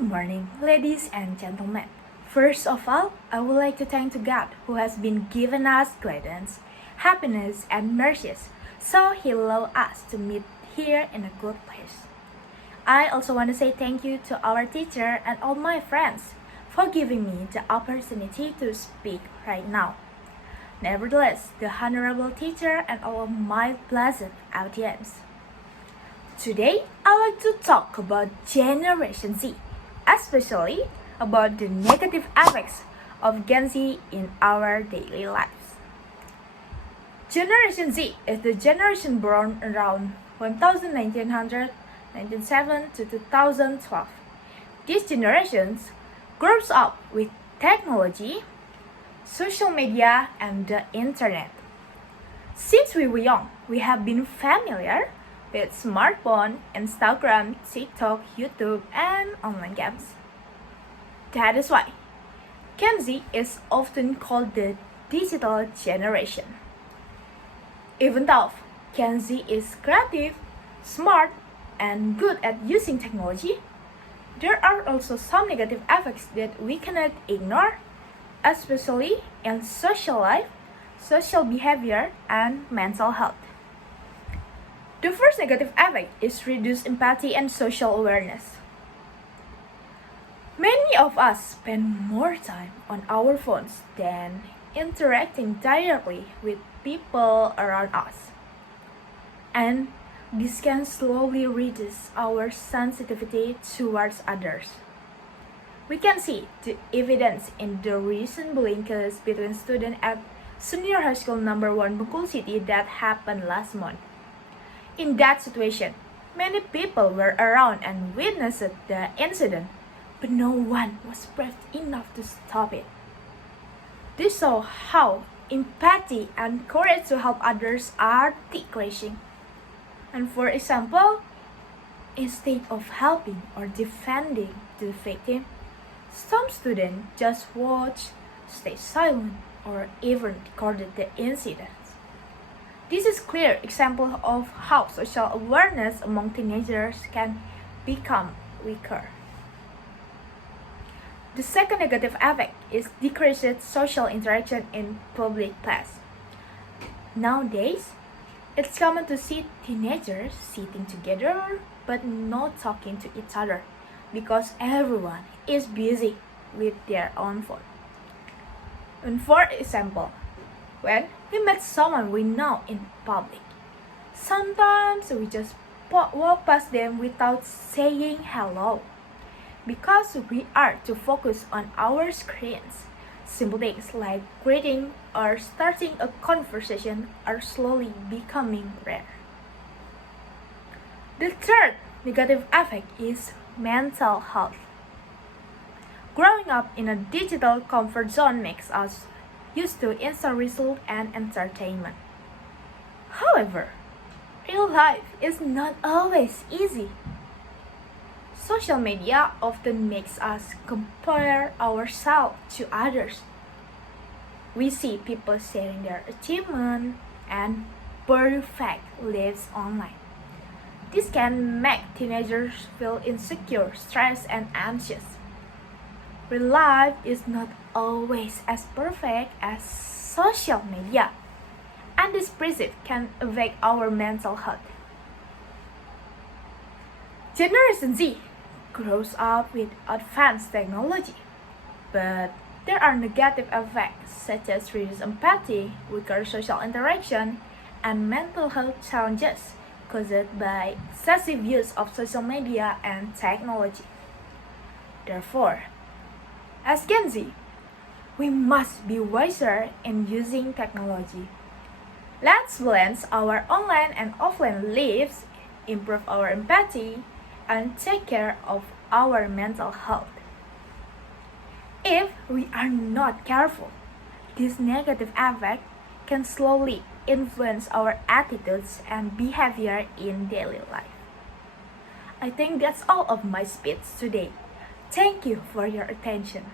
Good morning, ladies and gentlemen. First of all, I would like to thank to God who has been given us guidance, happiness, and mercies, so He allowed us to meet here in a good place. I also want to say thank you to our teacher and all my friends for giving me the opportunity to speak right now. Nevertheless, the honorable teacher and all of my blessed audience. Today, I like to talk about Generation Z, especially about the negative effects of Gen Z in our daily lives. Generation Z is the generation born around 1907 to 2012. These generations grows up with technology, social media, and the internet. Since we were young, we have been familiar with smartphone, Instagram, TikTok, YouTube, and online games. That is why Gen Z is often called the digital generation. Even though Gen Z is creative, smart, and good at using technology, there are also some negative effects that we cannot ignore, especially in social life, social behavior, and mental health. The first negative effect is reduced empathy and social awareness. Many of us spend more time on our phones than interacting directly with people around us. And this can slowly reduce our sensitivity towards others. We can see the evidence in the recent bullying case between students at Senior High School No. 1 Bengkulu City that happened last month. In that situation, many people were around and witnessed the incident, but no one was brave enough to stop it. This shows how empathy and courage to help others are decreasing. And for example, instead of helping or defending the victim, some students just watched, stayed silent, or even recorded the incident. This is a clear example of how social awareness among teenagers can become weaker. The second negative effect is decreased social interaction in public place. Nowadays, it's common to see teenagers sitting together but not talking to each other because everyone is busy with their own phone. And for example, when we met someone we know in public, sometimes we just walk past them without saying hello. Because we are too focused on our screens, simple things like greeting or starting a conversation are slowly becoming rare. The third negative effect is mental health. Growing up in a digital comfort zone makes us used to instant result and entertainment. However, real life is not always easy. Social media often makes us compare ourselves to others. We see people sharing their achievements and perfect lives online. This can make teenagers feel insecure, stressed, and anxious. Real life is not always as perfect as social media, and this perspective can affect our mental health. Generation Z grows up with advanced technology, but there are negative effects such as reduced empathy, weaker social interaction, and mental health challenges caused by excessive use of social media and technology. Therefore, as Gen Z, we must be wiser in using technology. Let's balance our online and offline lives, improve our empathy, and take care of our mental health. If we are not careful, this negative effect can slowly influence our attitudes and behavior in daily life. I think that's all of my speech today. Thank you for your attention.